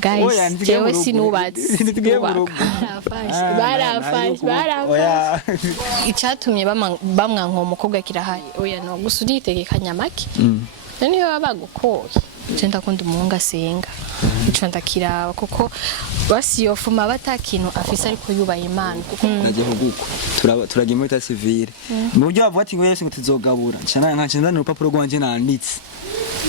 guys jewe sinubatse barafashe icatumye bamwanka umukobwa kirahari oya no gusa uritegekanya make niyo babagukoye je ndakunda umuhungu asenga ico ndakiraba kuko basiyofuma batakintu afise ariko yubaye Imana kuko naje huguko turagiye muri ta civile mu buryo bavuga ati wese ngo tuzogabura cyane nka urupapuro rwanje nanditse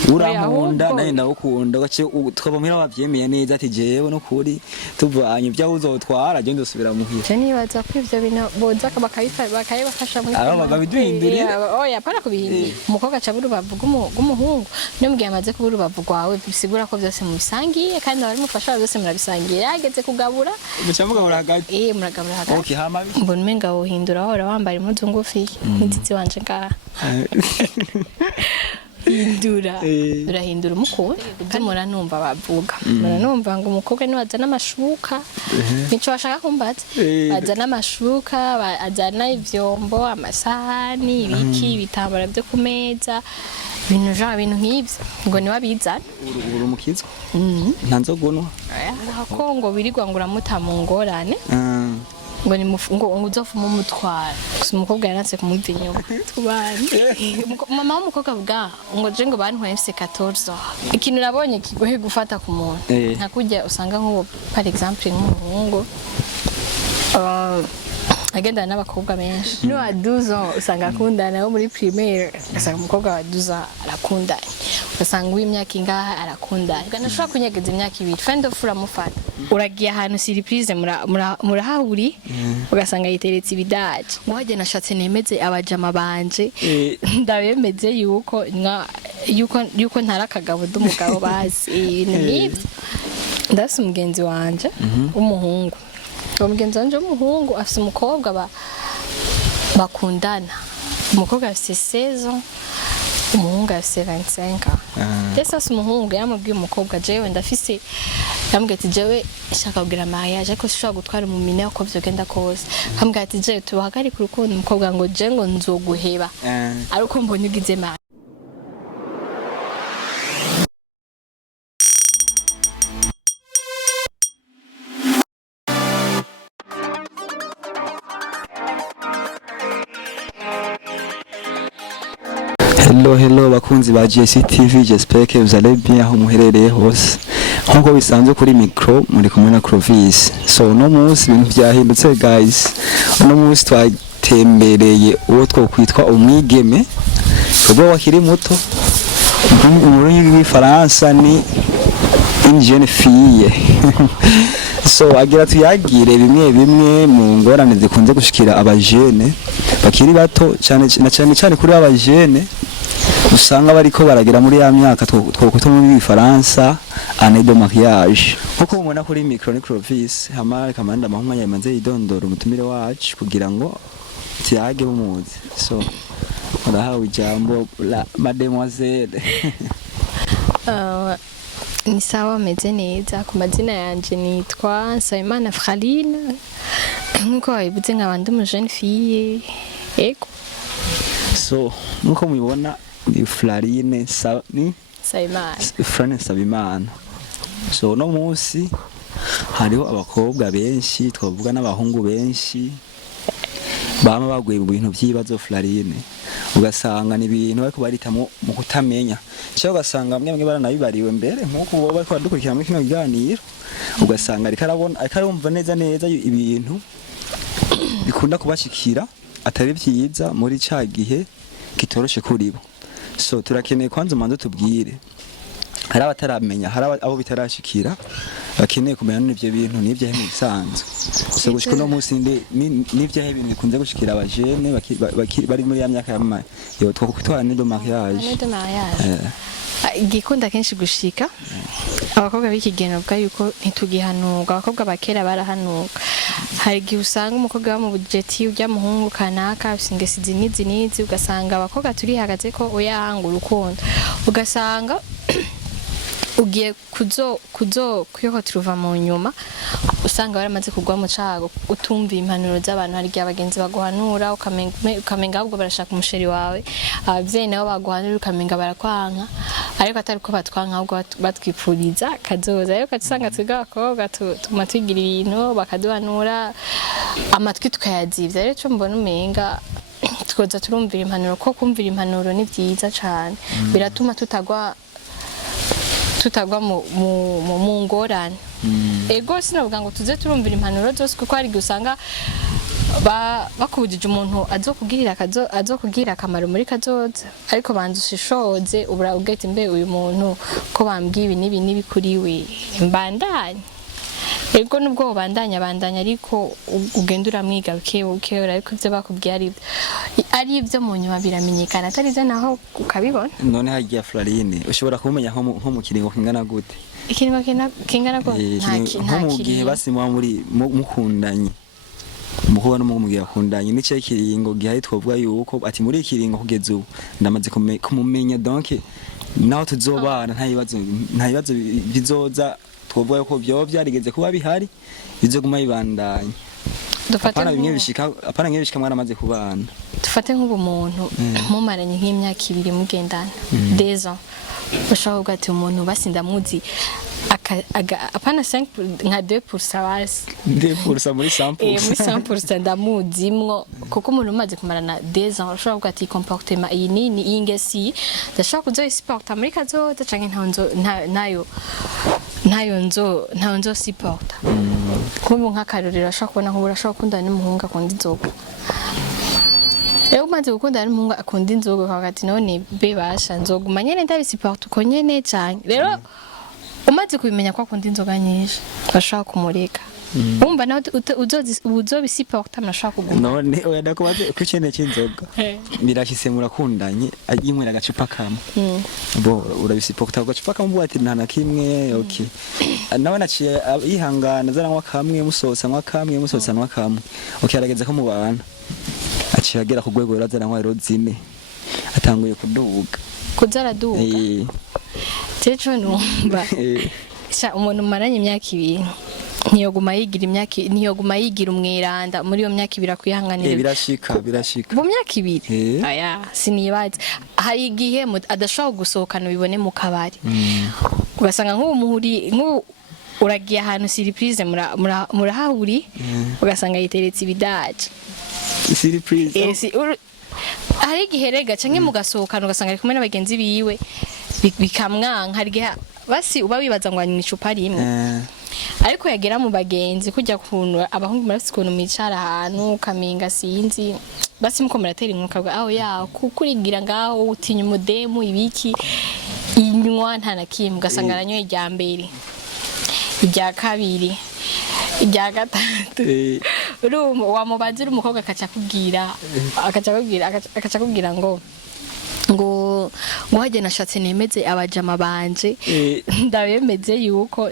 uramunda naye ndawukunda gace tukaba muri abavyemeye neza ati jewe no kuri tuvanye bya uzotwara je ndosubira muhira je nibaza ko ivyo bino boza bakayibafasha muri aba bagabiduhindire oya para kubihindira umukobwa aca burubavu gumuhungu no mugiye amaze kubura urubavu rwawe bisigura ko byose mubisangiye kandi bari mufasha byose murabisangiye yageze kugabura mucamugabura hagati muragabura hagati okay hama mbona umenga wohindura hora wambara impuzu ngufi n'inzitsi wanje ngaha urahindura umukobwa kandi muranumva bavuga muranumva ngo umukobwa ni wazana amashuka nico bashaka kumbaza azana amashuka azana ivyombo amasahani ibiki bitambara byo ku meza ibintu nk'ibyo ngo ni wabizana uri umukizwa ntanzogonwa ko ngo birirwa ngo uramuta mu ngorane ngo ni ngo uzofuma umutwara gusa umukobwa yaranse kumumva inyuma tubane mama w'umukobwa bwa ngo je ngo bantwaye mfise 14 ikintu nabonye kigoye gufata ku muntu nta kujya usanga nk'uwo par exemple nk'umuhungu agenda n'abakobwa benshi no a 12 ans usanga akundana wo muri primaire usanga umukobwa wa 12 ans arakundanye usanga w'imyaka ingaha arakundanye ganashobora kunyegeza imyaka ibiri friend of uramufata uragiye ahantu surprise murahahuri ugasanga yiteretse ibidaje mwaje nashatse nemeze abajama banje ndabemeze yuko ntarakagabo d'umugabo bazi ibintu nk'ibyo ndasi umugenzi wanje w'umuhungu umugenzi wanje w'umuhungu afise umukobwa bakundana umukobwa afise 16 ans umuhungu afise 25 ans desa umuhungu yamubwiye umukobwa jewe ndafise yambwiye ati jewe shaka kugira mariage ariko sishobora gutwara mu mine uko vyogenda kose ambwiye ati jewe tubahagarika urukundo umukobwa ngo je ngo nzoguheba ariko mbonye ugize mariage Hello bakunzi ba GSTV, j'espère que vous allez bien aho muherereye hose. Nkuko bisanzwe kuri micro muri kumwe na Clovis. So no munsi ibintu byahindutse guys. No munsi twatembereye uwo twokwitwa umwigeme. Ubwo wakiri muto. Mu rurimi rw'Ifaransa ni une jeune fille. So agira tuyagire bimwe mu ngorane zikunze gushikira abajene bakiri bato cyane kuri abajene usanga bariko baragera muri ya myaka twokwita mu Faransa année de mariage nkuko mubona kuri micro ni Clovis hama kamanda mahumanya imanze idondora umutumire wacu kugira ngo tiyage bumuzi so urahawe ijambo la mademoiselle ni sawa meze neza ku mazina yanje nitwa Sayimana Flaline nkuko wabivuze nk'abandi mu jeune fille ego so nkuko mubibona ni Flaline Sayimana Sabimana so no munsi hariho abakobwa benshi twavuga n'abahungu benshi bama baguye mu bintu by'ibibazo Flaline ugasanga ni ibintu bariko baritamo mu kutamenya cyo ugasanga bamwe baranabibariwe mbere nkuko bo bariko badukurikira muri kino kiganiro ugasanga ariko neza ibintu bikunda kubashikira atari byiza muri ca gihe kitoroshe kuri bo so turakeneye kwanza manzo tubwire hari abataramenya hari abo bitarashikira bakeneye kumenya n'ivyo bintu n'ivyo he bisanzwe so gushika no munsi n'ivyo he bintu bikunze gushikira abajene bari muri ya myaka yo twokwitwara ni do mariage igikunda kenshi gushika abakobwa b'ikigeno bwa yuko ntitugihanuka abakobwa bakera barahanuka hari igihe usanga umukobwa wa mu budgeti ujya muhungu kanaka usingese nizi ugasanga abakobwa turi hagaze ko uyahanga urukundo ugasanga ugiye kuyoho turuva mu nyuma usanga baramaze kugwa mu cago utumva impanuro z'abantu hari gihe abagenzi baguhanura ukamenga ahubwo barashaka umusheri wawe abavyeyi nabo baguhanura ukamenga barakwanka ariko atari ko batwanka ahubwo batwipfuriza kazoza ariko usanga twiga abakobwa tuma twigira ibintu bakaduhanura amatwi tukayazivya rero cyo mbona umenga twoza turumvira impanuro ko kumvira impanuro ni vyiza cane biratuma tutagwa mu ngorane ego sinavuga ngo tuze turumvira impanuro zose kuko hari gusanga bakubujije umuntu azokugirira akamaro muri kazoza ariko banza ushishoze ubura ugete mbe uyu muntu ko bambwiye ibi n'ibi kuri we mbandanye ego nubwo bandanya ariko ugenda uramwiga buke ariko ivyo bakubwiye ari ivyo mu nyuma biramenyekana atari ze naho ukabibona none hagiye flaline ushobora kumenya nko mu kiringo kingana gute ikiringo kingana gute nta mu gihe basimwa muri mukundanye umukobwa n'umugiye akundanye nico kiringo gihe twovuga yuko ati muri ikiringo kugeza ubu ndamaze kumumenya donc naho tuzobana nta bibazo bizoza twovuga ko byo byarigeze kuba bihari bizoguma bibandanye apana bimwe bishika mwana amaze kubana dufate nk'ubumuntu mumaranye nk'imyaka 2 mugendana 2 ans ushaka ugati umuntu basinda muzi apana 5 nka 2% basi 2% muri 100% muri 100% ndamuzimwo kuko umuntu umaze kumarana 2 ans ushaka ugati comportement iyi nini ingesi ndashaka kuzoyisupport muri kazoza canke ntayo nzo support kubu nk'akarorero ashaka kubona nk'ubura ashaka kundana n'umuhungu akunda inzoga rero umaze gukundana n'umuhungu akunda inzoga hagati none bebasha nzoguma nyene ndabisupport uko nyene cyane rero umaze kubimenya ko akunda inzoga nyinshi bashaka kumureka umva nawe uzobisupport amashaka kuguma none oya ndakubaze ko cyene cy'inzoga birashise murakundanye yinywera agacupa kamwe bo urabisupport agacupa kamwe ati nta nakimwe okay nawe naciye yihangana zaranywa kamwe musosanywa kamwe okay arageze ko mubana aciye agera ku gwego razaranywa rero zine atanguye kuzaraduga cyeco numva sha umuntu maranye imyaka 2 ntiyoguma yigira umwiranda muri iyo myaka 2 akwihanganira birashika mu myaka 2 aya sinibaze hari igihe adashobora gusohokana bibone mu kabari ugasanga nk'ubu uragiye ahantu surprise murahahuri ugasanga yiteretse ibidaje surprise hari igihe rega canke mugasohokana ugasanga ari kumwe n'abagenzi biwe bikamwanka hari igihe basi uba wibaza ngo ni icupa rimwe ariko yagera mu bagenzi kujya kuntu abahungu marafite kuntu micara ahantu kaminga sinzi basi muko muratera inkuka bwa aho ya kukurigira ngaho utinya umudemu ibiki inywa nta nakimwe ugasanga aranyoye irya mbere irya kabiri irya gatatu urumva wamubazira umukobwa akaca kubwira ngo hajye nashatse nemeze abajama banje ndabemeze yuko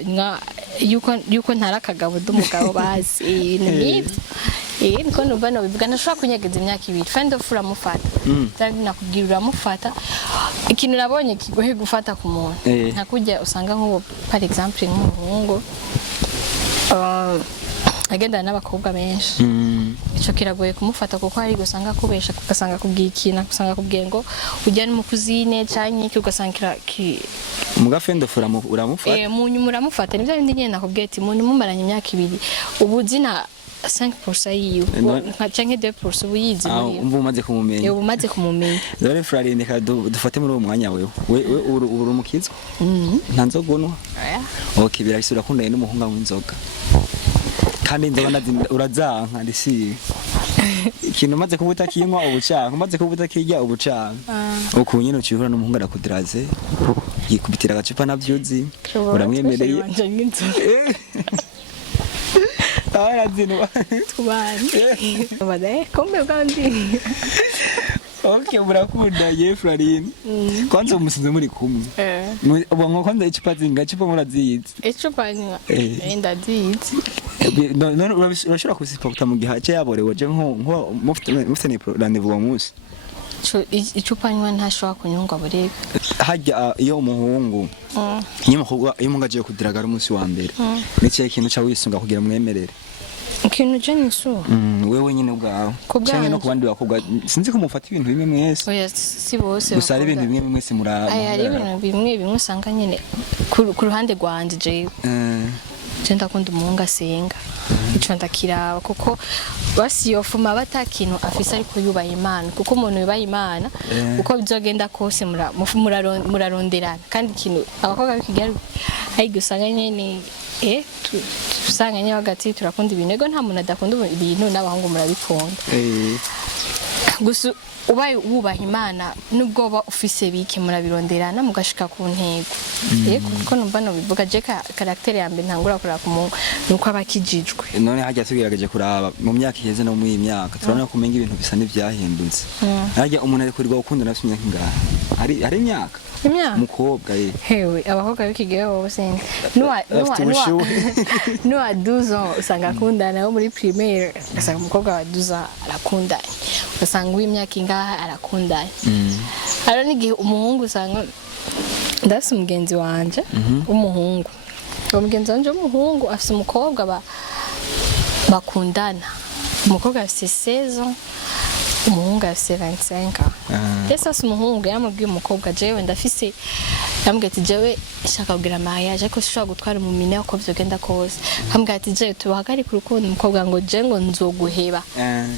ntara akagabo d'umugabo bazi ibintu nk'ibyo niko numva bivuga nashobora kunyegeza imyaka 2 friend of uramufata cyangwa nakubwira uramufata ikintu nabonye kigoye gufata ku muntu ntakujya usanga nk'ubu par exemple nk'umuhungu agendana n'abakobwa benshi ico kiragoye kumufata kuko hari gusanga kubesha kugasanga kubwiye ikintu kusanga kubwiye ngo ujya mu kuzine canke ugasanga muga friend of uramufata mu nyuma uramufata nivyo bindi nyene nakubwiye ati muntu mumaranye imyaka 2 ubuzina 5% yiwe canke 2% ubuyizi muri umva umaze kumumenya dore Flaline dufate muri uwo mwanya wewe uri umukizwa nta nzogonwa okay birasubira kundanye n'umuhunga w'inzoga kandi nzobona urazanka ndisi ikintu maze kubuta kinywa ubucanga maze kubuta kijya ubucanga ukunye no cyihura n'umuhungu arakudiraze yikubitira agacupa navyuzi uramwemereye arazinwa tubanye bade kombe kandi okay murakunda ye Flaline kwanza umusinze muri kumwe ubwo kwanza icupa zingacupa murazizi icupa nywa ndazizi none urashobora kusiporta mu gihe cyo yaborewe je nko mufite ni rendez-vous wa munsi icupa nywa ntashobora kunyungwa burebe hajya iyo umuhungu iyo umuhungu agiye kudiragara umunsi wa mbere n'ikihe kintu ca wisunga kugira mwemerere ikintu je nisu wewe nyine ubwawe cyangwa no kubandi bakobwa sinzi ko mufata ibintu bimwe mwese oya si bose gusa ari ibintu bimwe mwese muraba hari ibintu bimwe usanga nyine ku ruhande rwanje je ndakunda umuhungu asenga ico ndakiraba kuko basiyofuma batakintu afise ariko yubaha Imana kuko umuntu yubaha Imana uko bizogenda kose muraronderana kandi ikintu abakobwa b'ikigali ari gusanga nyene tusanga nyine hagati turakunda ibintu ego nta muntu adakunda ibintu n'abahungu murabikunda gusa ubaye wubaha Imana nubwo uba ufise bike murabironderana mugashika ku ntego kuko numva no bivuga je karaktere ya mbere ntangura kuraba ku muntu nuko abakijijwe none hajya tugerageje kuraba mu myaka iheze no mu myaka turabona ko umenga ibintu bisa n'ivyahindutse hajya umuntu ari kurirwa gukunda nafite imyaka ingahe hari imyaka mukobwa hewe abakobwa b'ikigihe bose nuwa 12 ans usanga akundana wo muri primaire usanga umukobwa wa 12 ans arakundanye usanga w'imyaka ingahe arakundanye haro n'igihe umuhungu usanga ndafise umugenzi wanje w'umuhungu umugenzi wanje w'umuhungu afise umukobwa bakundana umukobwa afise 16 ans umuhungu afise 25 ans ese umuhungu yamubwiye umukobwa jewe ndafise yambwiye ati jewe shaka kugira mariage ariko sishobora gutwara mu mine uko vyogenda kose hambwiye ati jewe tubahagari ku rukundo umukobwa ngo je ngo nzoguheba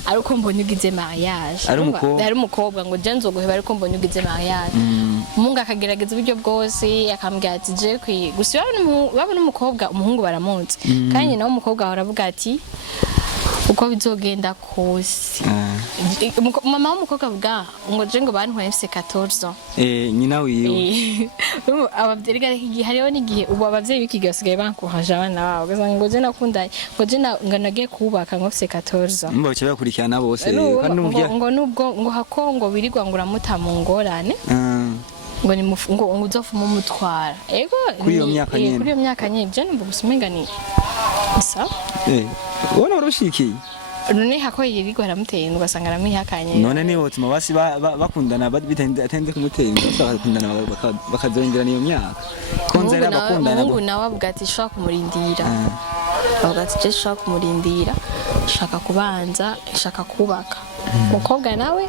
ariko mbonye ugize mariage ari umukobwa ngo je nzoguheba ariko mbonye ugize mariage umuhungu akagerageza uburyo bwose akambwira ati je gusa babona umukobwa umuhungu baramunze kandi nawe umukobwa aravuga ati uko bizogenda kose mama w'umukobwa avuga ngo je ngo bantwaye mfise 14 ans nyina wiwe abavyeyi hariho n'igihe ubu abavyeyi b'ikigihe basigaye bankuhaje abana babo ugasanga ngo je nakundanye ngo je nagiye kubaka ngo mfise 14 ans mbo cyo bakurikirana bose kandi ngo nubwo ngo hako ngo birirwa ngo uramuta mu ngorane ngo ni ngo uzofuma umutwara ego kuri iyo myaka nyine je numva gusumenga ni sa ubona urushikiye none hako yirirwa aramuteye ngo basanga aramihakanye none ni wotuma basi bakundana bitende kumuteye bakundana bakazongerana iyo myaka konzera bakundana ngo nawe avuga ati shaka kumurindira avuga ati je shaka kumurindira shaka kubanza shaka kubaka umukobwa nawe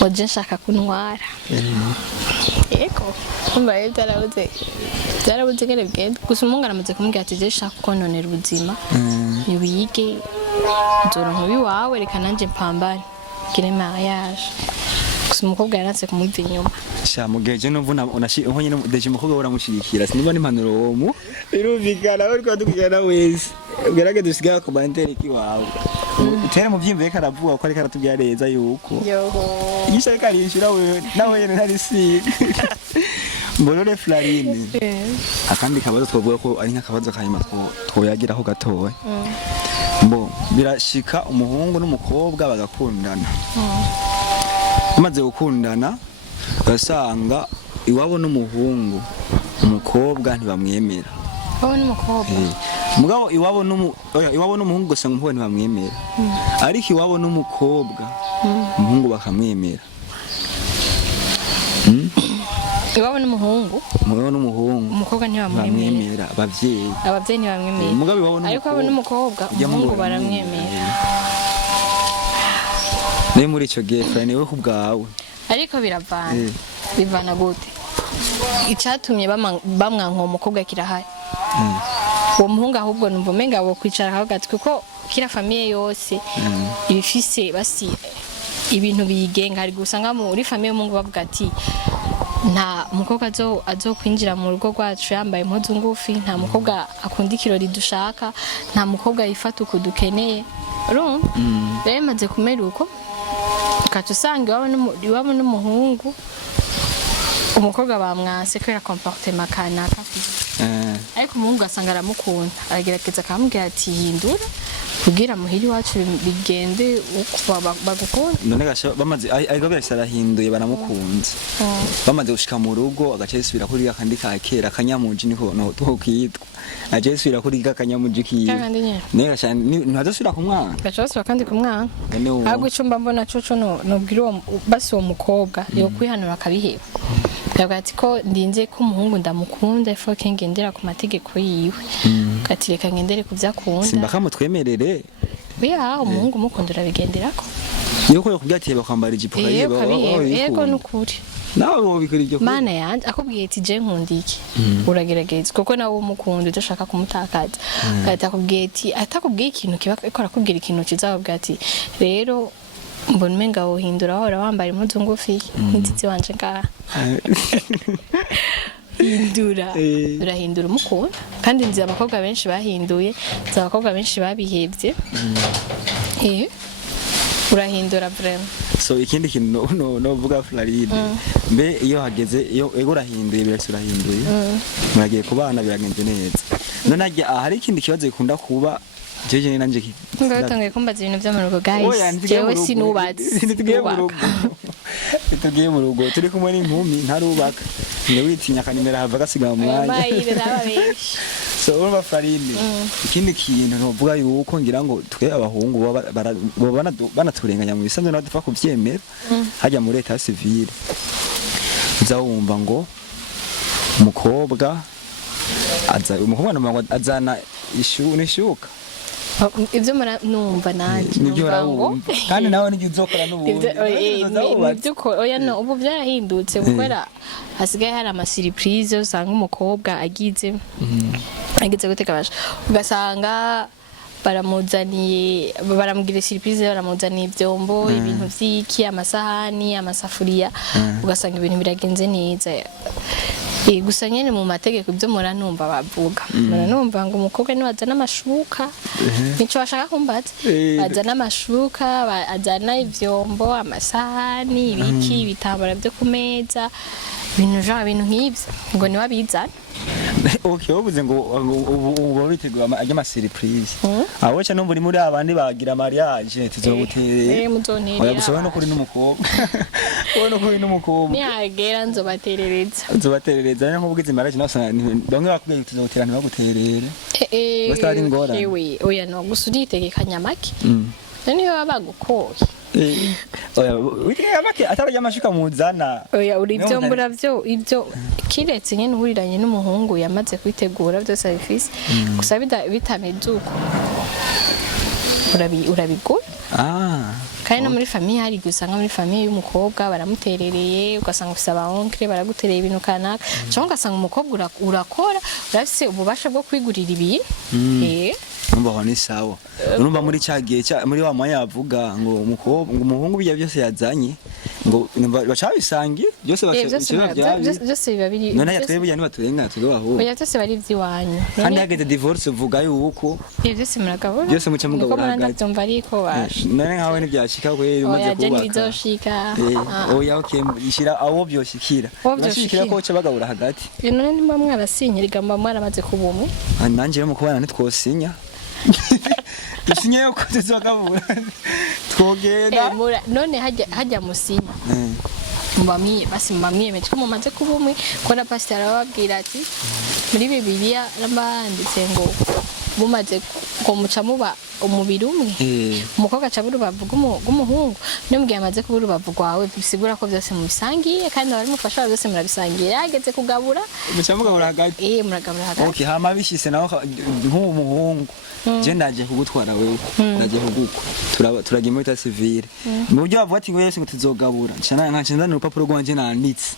oje nshaka kuntwara eko umva byarabuze ngene bigenda gusa umungu aramaze kumubwira ati je shaka kononera ubuzima niwige nzoronka uwiwawe reka nanje mpambane gire mariage gusa umukobwa yaranse kumumva inyuma sha mugeje numva unashi nyine deje umukobwa uramushigikira sinibona impanuro womu birumvikana bari kwadukijana wese ugerage dusigaye commentaire kiwawe utera mu byimbe karavuga ko ari karatubyareza yuko yisha karishira we nawe yene ntari siga mbolore flaline akandi kabazo twovuga ko ari nk'akabazo kanyuma twoyagiraho gatowe mbo birashika umuhungu n'umukobwa bagakundana bamaze gukundana basanga iwabo n'umuhungu umukobwa ntibamwemera iwabo n'umukobwa mugabo iwabo n'umuhungu gusa umukobwa ntibamwemera ariko iwabo n'umukobwa umuhungu bakamwemera iwabo n'umuhungu umukobwa ntibamwemera abavyeyi ntibamwemera mugabo iwabo ariko iwabo n'umukobwa umuhungu baramwemera ne muri ico gihe fane we kubwawe ariko bivana gute icyatumye bamwanka umukobwa kirahari uwo muhungu ahubwo numva umenga abo kwicara aho gati kuko kira famiye yose ibifise basi ibintu bigenga hari gusanga muri famiye y'umungu bavuga ati nta mukobwa azokwinjira mu rugo rwacu yambaye impuzu ngufi nta mukobwa akunda ikirori dushaka nta mukobwa yifata uko dukeneye urumva rero maze kumera uko ukatusanga iwabo n'umuhungu umukobwa bamwase kubera comportement kanaka ariko umuhungu asanga aramukunda aragerageza akamubwira ati hindura kugira muhiri wacu bigende uko bagukunda. none gasha bamaze ariko birasarahinduye banamukunze bamaze gushika mu rugo agacesubira kuri akandi ka kera kanyamuji niko no twokitwa ajesubira kuri kanyamuji kiye ne gasha ntazosubira kumwana gacosubira kandi kumwana ahubwo icumba mbona coco no bwira uwo basi uwo mukobwa yo kwihanura akabiheba yabwati ko ndinze ko umuhungu ndamukunda ifo kengendera ku mategeko yiwe katireka ngendere kuvyakunda simba kamutwemerere oya umuhungu mukundura bigenderako yuko yokubyatiye bakambara ijipo kayiba yego nukuri nawe wobikora ibyo mana yanje akubwiye ati je nkundiki uragerageza kuko nawe umukunda udashaka kumutakaza kata akubwiye ati atakubwiye ikintu kiba ikora kubwira ikintu kizababwira ati rero mbona umenga wohindura ahora wambara impuzu ngufi n'inzitsi wanje ngaha hindura urahindura umukunda kandi nzi abakobwa benshi bahinduye nzi abakobwa benshi babihevye urahindura vraiment so ikindi kintu no vuga flaline mbe iyo hageze iyo ego urahinduye birase urahinduye muragiye kubana biragenze neza none ajya hari ikindi kibazo gikunda kuba jeje nanje ngatangaye kumbaza ibintu by'amarugo guys jewe sinubatse tugiye mu rugo turi kumwe n'inkumi ntarubaka ne witinya kanimera hava gasiga mu mwanya so urumva Flaline ikindi kintu novuga yuko ngira ngo twe abahungu banaturenganya mu bisanzwe n'abadupfa kuvyemera hajya muri leta civile uzawumva ngo umukobwa azana nishuka ibyo numva naje nibyo urabumva kandi nawe nijye uzokora n'ubundi oya no ubu byarahindutse gukora hasigaye hari ama surprise usanga umukobwa agize guteka basha ugasanga baramubwira surprise baramuzaniye ibyombo ibintu vy'iki amasahani amasafuriya ugasanga ibintu biragenze neza gusa nyene mu mategeko ibyo muranumva bavuga muranumva ngo umukobwa ni wazana amashuka nico bashaka kumbaza bazana amashuka azana ivyombo amasahani ibiki bitambara byo ku meza ibintu nk'ibyo ngo ni wabizana okay wabuze ngo ubu bitegura ajya ama surprise abo cyane muri abandi bagira mariage tuzoguterera oya gusaba no kuri n'umukobwa wono kuri n'umukobwa ni agera nzobaterereza nko bugize mariage nasanga bamwe bakubwiye tuzogutera ntibaguterere bastari ngora oya no gusuritegekanya make niyo babagukoye oya witeke atarajya amashuka muzana oya uri byo mbura byo ibyo kiretse nyene uhuriranye n'umuhungu yamaze kwitegura byose abifise gusa bitameduko urabigura kandi no muri famille hari gusanga muri famille y'umukobwa baramuterereye ugasanga ufise abaonkre baragutereye ibintu kanaka cyangwa ugasanga umukobwa urakora urafise ububasha bwo kwigurira ibintu numva ni sawa urumva muri cyagiye muri wa mwanya yavuga ngo umukobwa ngo umuhungu bijya byose yazanye ngo bacabisangi byose biba biri none yatwebye yani baturenga tugaho oya byose bari vyiwanyu kandi hageze divorce uvuga yuko byose muragabura byose muca mugabura hagati ntumva ariko basha none nkawe ntibyashika ko oya umaze je ntibizoshika oya okay ishira aho byoshikira bashikira ko cyo bagabura hagati none nimba mwarasinyiriga mba mwaramaze kubumwe nanje mu kubana ntitwosinya dusinye ko tuzogabura twogenda none hajya musinya mumamwiyemeje ko mumaze kuba umwe ko na pasiteri arababwira ati muri bibiliya nambanditse ngo mumaze ngo muca muba umubiri umwe umukobwa aca urubavu rw'umuhungu n'umubwiye amaze kuba urubavu rwawe bisigura ko byose mubisangiye kandi abari mufasha byose murabisangiye yageze kugabura muca mugabura hagati muragabura hagati okay hama bishise naho nk'umuhungu je ndaje kugutwara wewe ndaje kugukwa turagiye muri ta civile mu buryo bavuga ati ngo yese ngo tuzogabura nkancanza n'urupapuro rwanje nanditse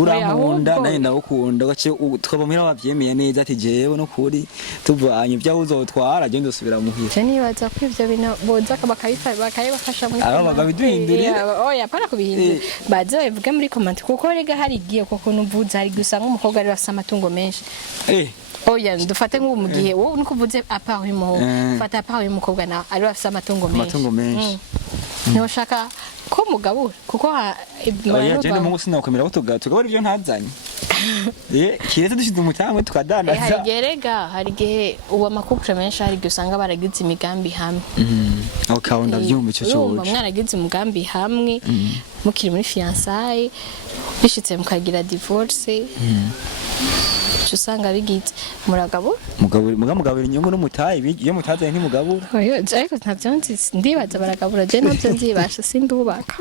uramunda naye ndawukunda gace tukaba muri abavyemeye neza ati jewe no kuri tuvanye bya uzotwara je ndosubira muhira je nibaza ko ivyo bino boza bakabifasha muri aba bagabiduhindurira oya para kubihindura baze bavuge muri comment kuko rega hari giye koko numvuza hari gusanga umukobwa ari bafite amatungo menshi oya dufate nk'ubu mu gihe wowe nuko uvuze apart y'umuhungu fata apart y'umukobwa na ari bafite amatungo menshi ntushaka ko mugabura kuko oya je ndimo sinakwemera ko tugabura ibyo ntazanye kiretse dushize umutangwe tukadandaza hari igihe ubu amakupure menshi hari igihe usanga baragize imigambi hamwe ukabona byumva icyo cyose mwaragize umugambi hamwe mukiri muri fiançailles bishitse mukagira divorce usanga bigitse mugabura inyungu n'umutahe iyo mutaze ntimugabura ariko ntavyo ndibaza baragabura je navyo nzibasha sindubaka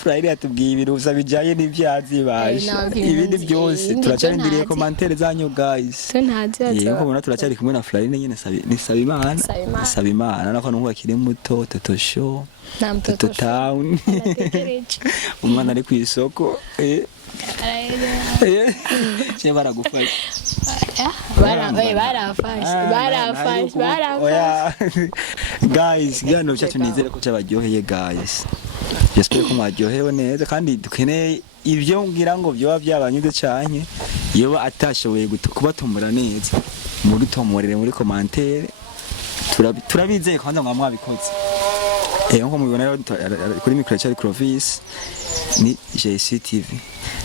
Flaline yatubwiye ibiruza bijaye n'ivyazibasha ibindi byose turacarindiriye commentaire zanyu guys nko mubona turacyari kumwe na Flaline nyene saba imana nako n'uwo akiri muto Toto show Toto town umwana ari ku isoko cye baragufasha barafashe guys gano cyacu nizere ko cyabaryoheye guys j'espère ko mwaryohewe neza kandi dukeneye ibyo ngira ngo byoba byabanyuze cyane iyo atashoboye kubatumura neza muri tomorere muri commentaire turabizeye kandi mwabikoze nko mubibona kuri micro cyari Clovis ni JCTV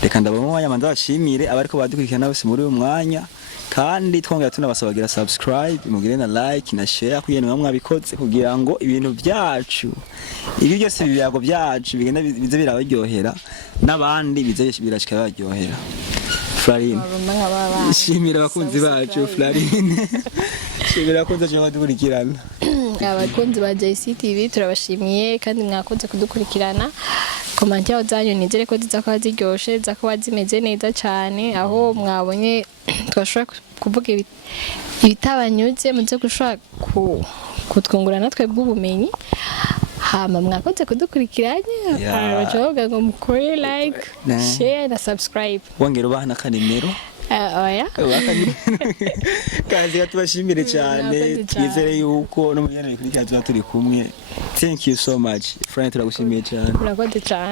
reka ndabona umwanya manza bashimire abariko badukurikirana bose muri uyu mwanya kandi twongera tunabasabagira subscribe mugire na like na share kugira ngo mwabikoze kugira ngo ibintu byacu ibi byose biyago byacu bigenda bize birabaryohera n'abandi bize birashika baryohera Flaline shimira abakunzi bacu Flaline shimira abakunzi bacu badukurikirana abakunzi ba JCTV turabashimiye kandi mwakoze kudukurikirana commentaire zanyu nizere ko zizakora ziryoshe zizakora zimeze neza cyane aho mwabonye twashobora kuvuga ibitabanyuze muze gushaka kutwungura natwe bw'ubumenyi hama mwakoze kudukurikiranye abajoga ngo mukore like share na subscribe wongera ubahana kanimero oya kandi tubashimire cyane twizere yuko no mu byane bikurikira tuba turi kumwe thank you so much Flaline turagushimiye cyane murakoze cyane